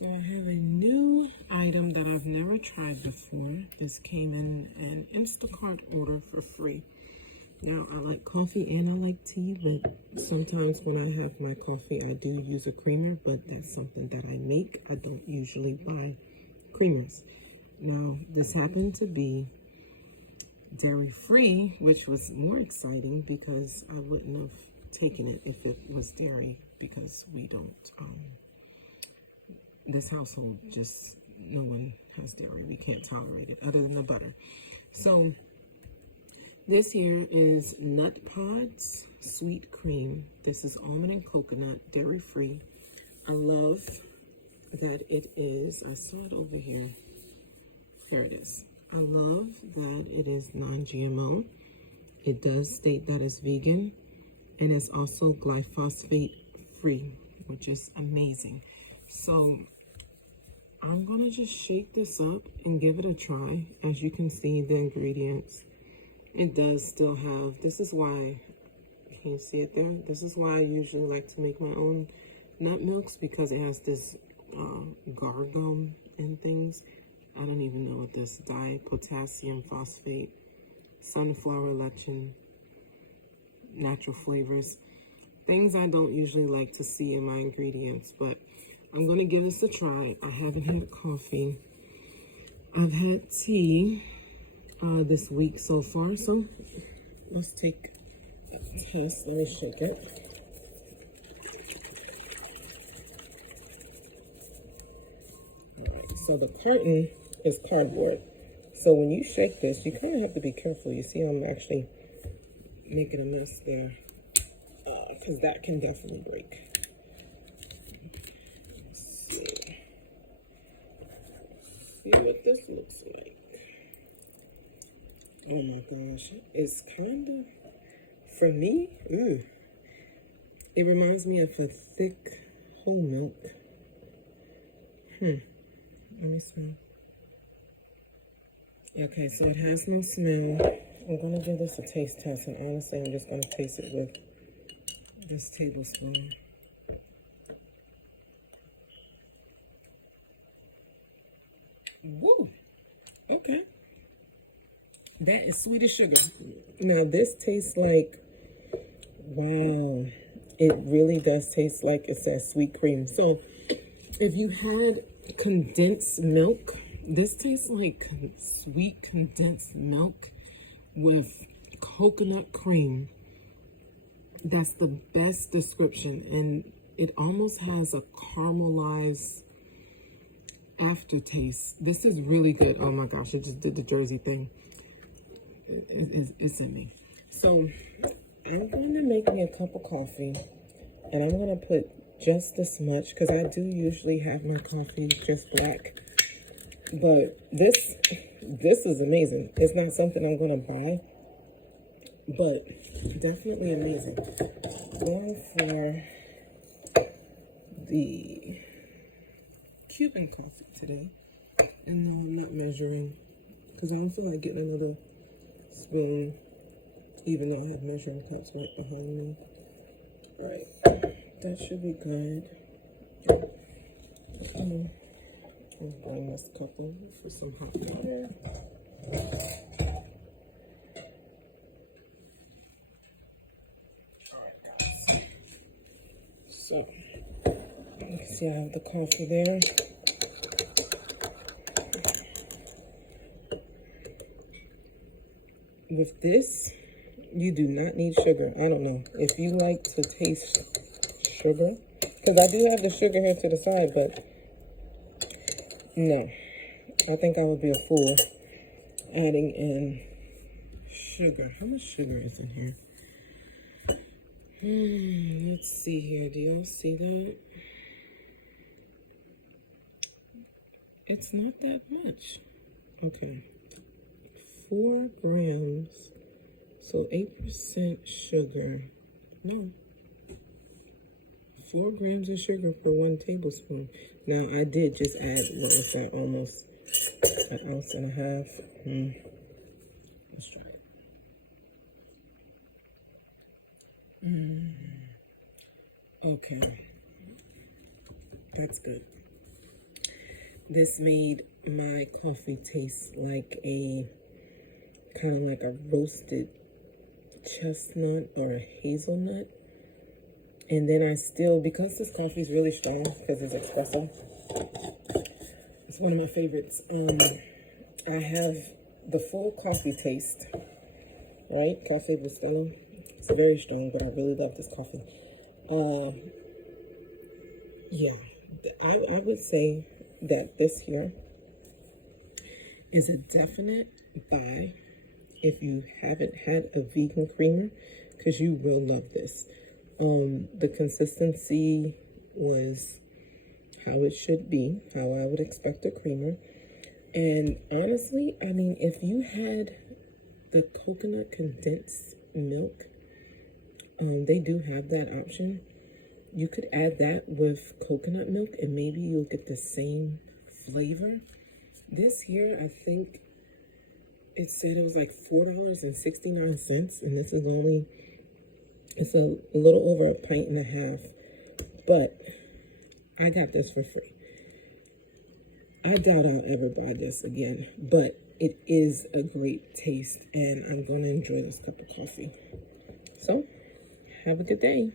So I have a new item that I've never tried before. This came in an Instacart order for free. Now, I like coffee and I like tea, but sometimes when I have my coffee, I do use a creamer, but that's something that I make. I don't usually buy creamers. Now, this happened to be dairy-free, which was more exciting because I wouldn't have taken it if it was dairy, because we don't, this household, just no one has dairy. We can't tolerate it other than the butter. So this here is Nut Pods Sweet Cream. This is almond and coconut, dairy-free. I love that it is, I saw it over here. There it is. I love that it is non-GMO. It does state that it's vegan, and it's also glyphosate free, which is amazing. So I'm gonna just shake this up and give it a try. As you can see, the ingredients, it does still have, this is why, can you see it there? This is why I usually like to make my own nut milks, because it has this gargum and things. I don't even know what this, potassium phosphate, sunflower lecithin, natural flavors, things I don't usually like to see in my ingredients, but I'm going to give this a try. I haven't had coffee. I've had tea this week so far, so let's take a test. Let me shake it. All right, so the carton is cardboard. So when you shake this, you kind of have to be careful. You see, I'm actually making a mess there, because that can definitely break. Let's see what this looks like. Oh my gosh, it's kind of, for me, it reminds me of a thick whole milk. Let me smell. Okay, so it has no smell. I'm going to give this a taste test, and honestly, I'm just going to taste it with this tablespoon. Woo! Okay. That is sweet as sugar. Now, this tastes like, wow, it really does taste like it says sweet cream. So, if you had condensed milk, this tastes like sweet condensed milk with coconut cream. That's the best description, and it almost has a caramelized aftertaste. This is really good. Oh my gosh, it just did the Jersey thing. It's in me. So I'm going to make me a cup of coffee, and I'm going to put just this much, because I do usually have my coffee just black. But this is amazing. It's not something I'm going to buy, but definitely amazing. Going for the Cuban coffee today. And no, I'm not measuring, because I don't feel like getting another spoon, even though I have measuring cups right behind me. All right, that should be good. I'll bring this cup over for some hot water. All right, guys. So, you can see I have the coffee there. With this, you do not need sugar. I don't know if you like to taste sugar, because I do have the sugar here to the side, but no, I think I would be a fool adding in sugar. How much sugar is in here? Let's see here. Do y'all see that? It's not that much. Okay. 4 grams. So 8% sugar. No. 4 grams of sugar per 1 tablespoon. Now, I did just add, what was that, almost an ounce and a half. Let's try it. Okay. That's good. This made my coffee taste like a kind of like a roasted chestnut or a hazelnut. And then I still, because this coffee is really strong, because it's espresso, it's one of my favorites. I have the full coffee taste, right? Cafe Bustelo. It's very strong, but I really love this coffee. Yeah, I would say that this here is a definite buy if you haven't had a vegan creamer, because you will love this. The consistency was how it should be, how I would expect a creamer. And honestly, I mean, if you had the coconut condensed milk, they do have that option. You could add that with coconut milk and maybe you'll get the same flavor. This here, I think it said it was like $4.69, and this is only, it's a little over a pint and a half, but I got this for free. I doubt I'll ever buy this again, but it is a great taste, and I'm going to enjoy this cup of coffee. So, have a good day.